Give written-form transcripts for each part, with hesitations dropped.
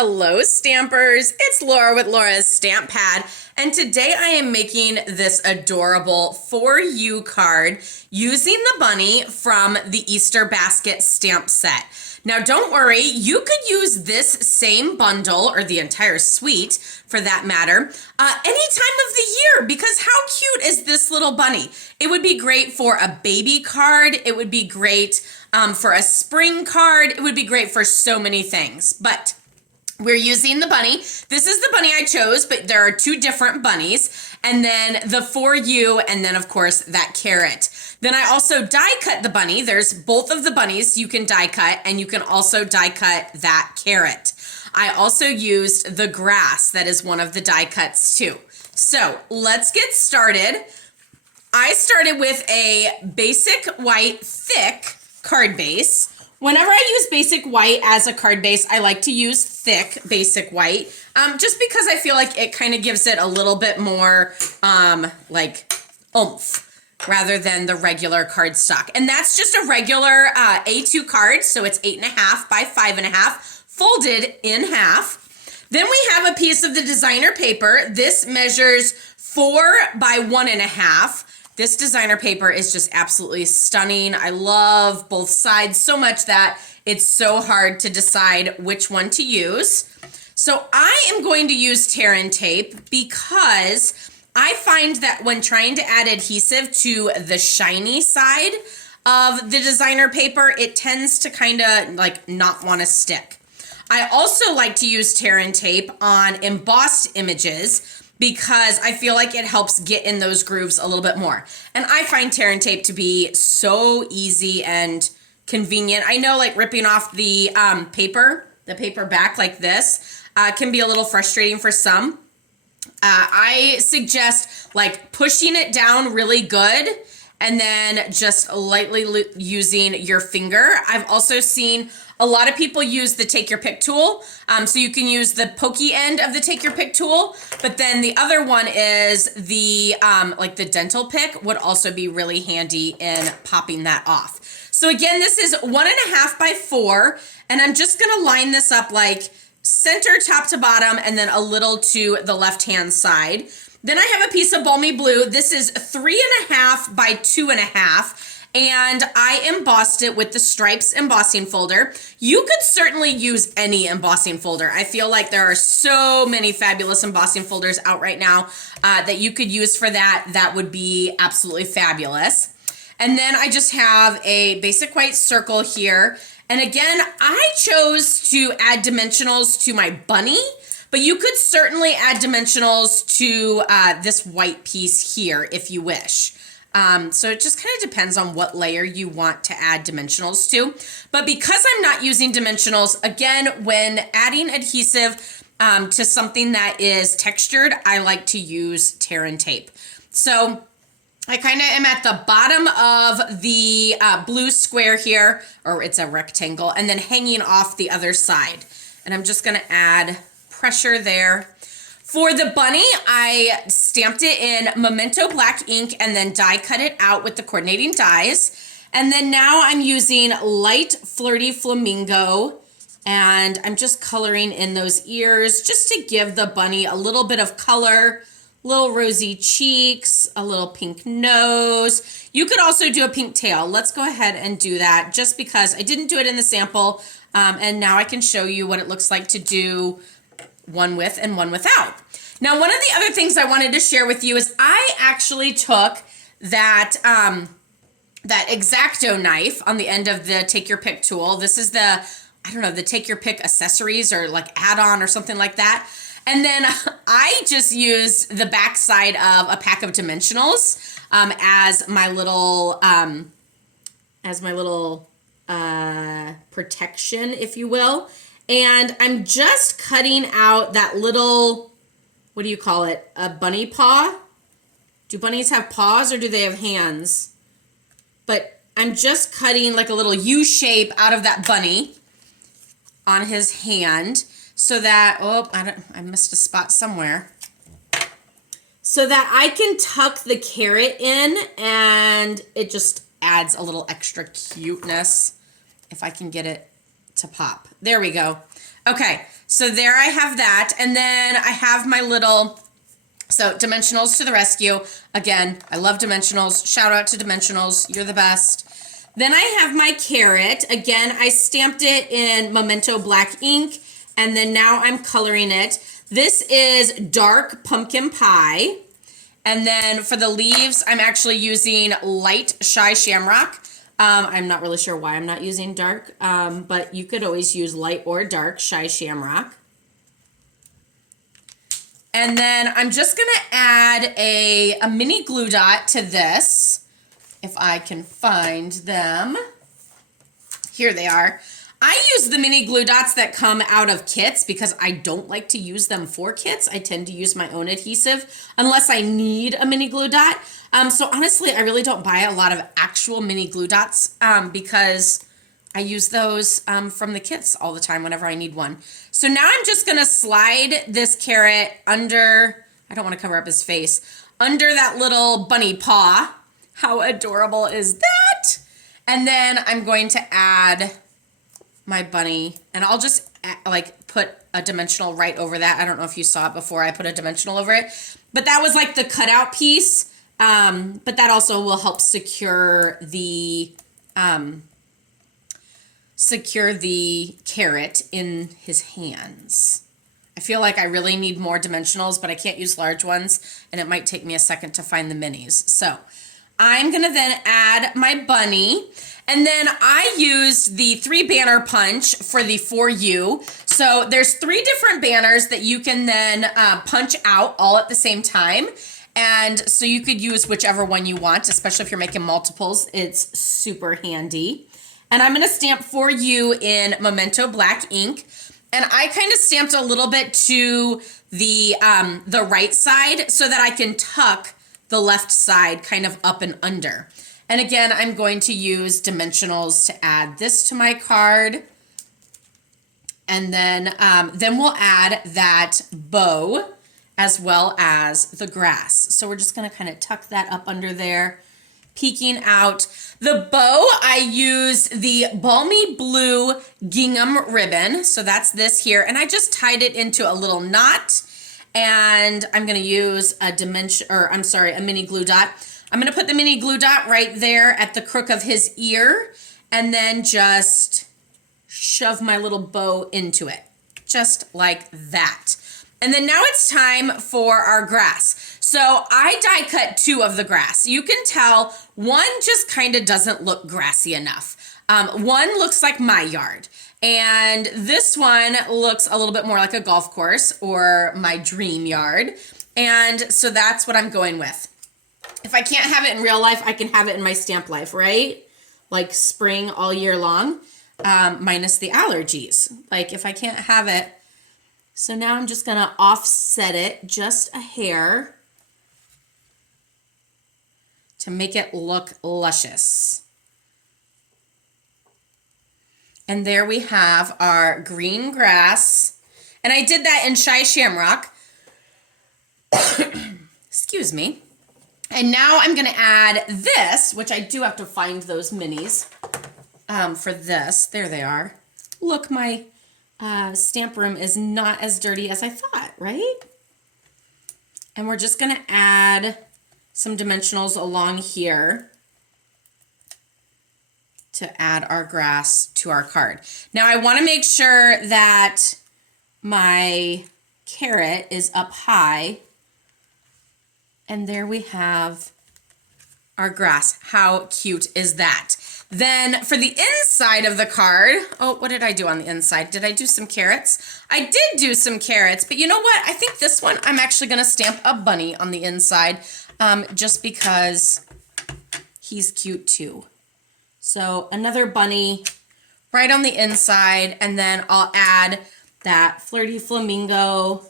Hello Stampers, it's Laura with Laura's Stamp Pad, and today I am making this adorable For You card using the bunny from the Easter basket stamp set. Now don't worry, you could use this same bundle, or the entire suite for that matter, any time of the year, because how cute is this little bunny? It would be great for a baby card, it would be great for a spring card, it would be great for so many things, but we're using the bunny. This is the bunny I chose, but there are two different bunnies. And then the For You, and then of course that carrot. Then I also die cut the bunny. There's both of the bunnies you can die cut, and you can also die cut that carrot. I also used the grass. That is one of the die cuts too. So let's get started. I started with a basic white thick card base. Whenever I use basic white as a card base, I like to use thick basic white, just because I feel like it kind of gives it a little bit more like oomph rather than the regular cardstock. And that's just a regular A2 card, so it's 8.5 by 5.5, folded in half. Then we have a piece of the designer paper. This measures 4 by 1.5. This designer paper is just absolutely stunning. I love both sides so much that it's so hard to decide which one to use. So I am going to use tear and tape because I find that when trying to add adhesive to the shiny side of the designer paper, it tends to kind of like not want to stick. I also like to use tear and tape on embossed images because I feel like it helps get in those grooves a little bit more. And I find tear and tape to be so easy and convenient. I know like ripping off the paper back like this can be a little frustrating for some. I suggest like pushing it down really good and then just lightly using your finger. I've also seen a lot of people use the take your pick tool. So you can use the pokey end of the take your pick tool, but then the other one is the like the dental pick would also be really handy in popping that off. So again, this is 1.5 by 4, and I'm just gonna line this up like center top to bottom and then a little to the left-hand side. Then I have a piece of balmy blue. This is 3.5 by 2.5. And I embossed it with the Stripes embossing folder. You could certainly use any embossing folder. I feel like there are so many fabulous embossing folders out right now that you could use for that. That would be absolutely fabulous. And then I just have a basic white circle here. And again, I chose to add dimensionals to my bunny, but you could certainly add dimensionals to this white piece here if you wish. So it just kind of depends on what layer you want to add dimensionals to. But because I'm not using dimensionals, again, when adding adhesive to something that is textured, I like to use tear and tape. So I kind of am at the bottom of the blue square here, or it's a rectangle, and then hanging off the other side. And I'm just going to add pressure there. For the bunny, I stamped it in Memento black ink and then die cut it out with the coordinating dies. And then now I'm using light flirty flamingo, and I'm just coloring in those ears just to give the bunny a little bit of color, little rosy cheeks, a little pink nose. You could also do a pink tail. Let's go ahead and do that just because I didn't do it in the sample, and now I can show you what it looks like to do one with and one without. Now, one of the other things I wanted to share with you is I actually took that that X-Acto knife on the end of the Take Your Pick tool. This is the, I don't know, the Take Your Pick accessories or like add-on or something like that. And then I just used the back side of a pack of dimensionals as my little protection, if you will. And I'm just cutting out that little, what do you call it? A bunny paw? Do bunnies have paws or do they have hands? But I'm just cutting like a little U shape out of that bunny on his hand so that, oh, I missed a spot somewhere. So that I can tuck the carrot in and it just adds a little extra cuteness if I can get it to pop. There we go. Okay, so there I have that. And then I have my little, so Dimensionals to the rescue. Again, I love Dimensionals. Shout out to Dimensionals. You're the best. Then I have my carrot. Again, I stamped it in Memento black ink, and then now I'm coloring it. This is dark pumpkin pie. And then for the leaves, I'm actually using light Shy Shamrock. I'm not really sure why I'm not using dark, but you could always use light or dark Shy Shamrock. And then I'm just going to add a mini glue dot to this, if I can find them. Here they are. I use the mini glue dots that come out of kits because I don't like to use them for kits. I tend to use my own adhesive unless I need a mini glue dot. So honestly, I really don't buy a lot of actual mini glue dots because I use those from the kits all the time whenever I need one. So now I'm just gonna slide this carrot under, I don't wanna cover up his face, under that little bunny paw. How adorable is that? And then I'm going to add my bunny, and I'll just like put a dimensional right over that. I don't know if you saw it before. I put a dimensional over it, but that was like the cutout piece. But that also will help secure the carrot in his hands. I feel like I really need more dimensionals, but I can't use large ones, and it might take me a second to find the minis. So I'm gonna then add my bunny, and then I used the 3 banner punch for the For You. So there's 3 different banners that you can then punch out all at the same time. And so you could use whichever one you want, especially if you're making multiples. It's super handy. And I'm gonna stamp For You in Memento black ink. And I kind of stamped a little bit to the right side so that I can tuck the left side kind of up and under. And again, I'm going to use dimensionals to add this to my card. And then we'll add that bow as well as the grass. So we're just gonna kind of tuck that up under there, peeking out. The bow, I used the Balmy Blue gingham ribbon. So that's this here. And I just tied it into a little knot. And I'm gonna use a mini glue dot. I'm gonna put the mini glue dot right there at the crook of his ear, and then just shove my little bow into it, just like that. And then now it's time for our grass. So I die cut 2 of the grass. You can tell one just kind of doesn't look grassy enough. One looks like my yard. And this one looks a little bit more like a golf course or my dream yard. And so that's what I'm going with. If I can't have it in real life, I can have it in my stamp life, right? Like spring all year long, minus the allergies. Like if I can't have it. So now I'm just gonna offset it just a hair to make it look luscious. And there we have our green grass. And I did that in Shy Shamrock. Excuse me. And now I'm gonna add this, which I do have to find those minis for this. There they are. Look, my stamp room is not as dirty as I thought, right? And we're just gonna add some dimensionals along here to add our grass to our card. Now I wanna make sure that my carrot is up high. And there we have our grass. How cute is that? Then for the inside of the card, oh, what did I do on the inside? Did I do some carrots? I did do some carrots, but you know what? I think this one, I'm actually gonna stamp a bunny on the inside just because he's cute too. So another bunny right on the inside, and then I'll add that flirty flamingo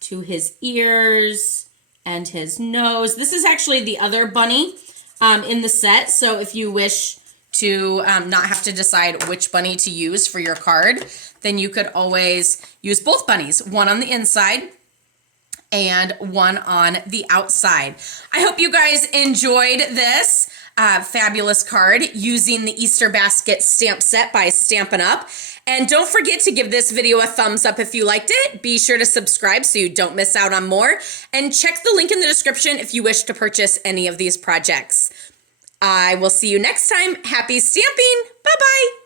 to his ears and his nose. This is actually the other bunny in the set. So if you wish to not have to decide which bunny to use for your card, then you could always use both bunnies, one on the inside and one on the outside. I hope you guys enjoyed this fabulous card using the Easter Basket stamp set by Stampin' Up. And don't forget to give this video a thumbs up if you liked it. Be sure to subscribe so you don't miss out on more. And check the link in the description if you wish to purchase any of these projects. I will see you next time. Happy stamping. Bye-bye.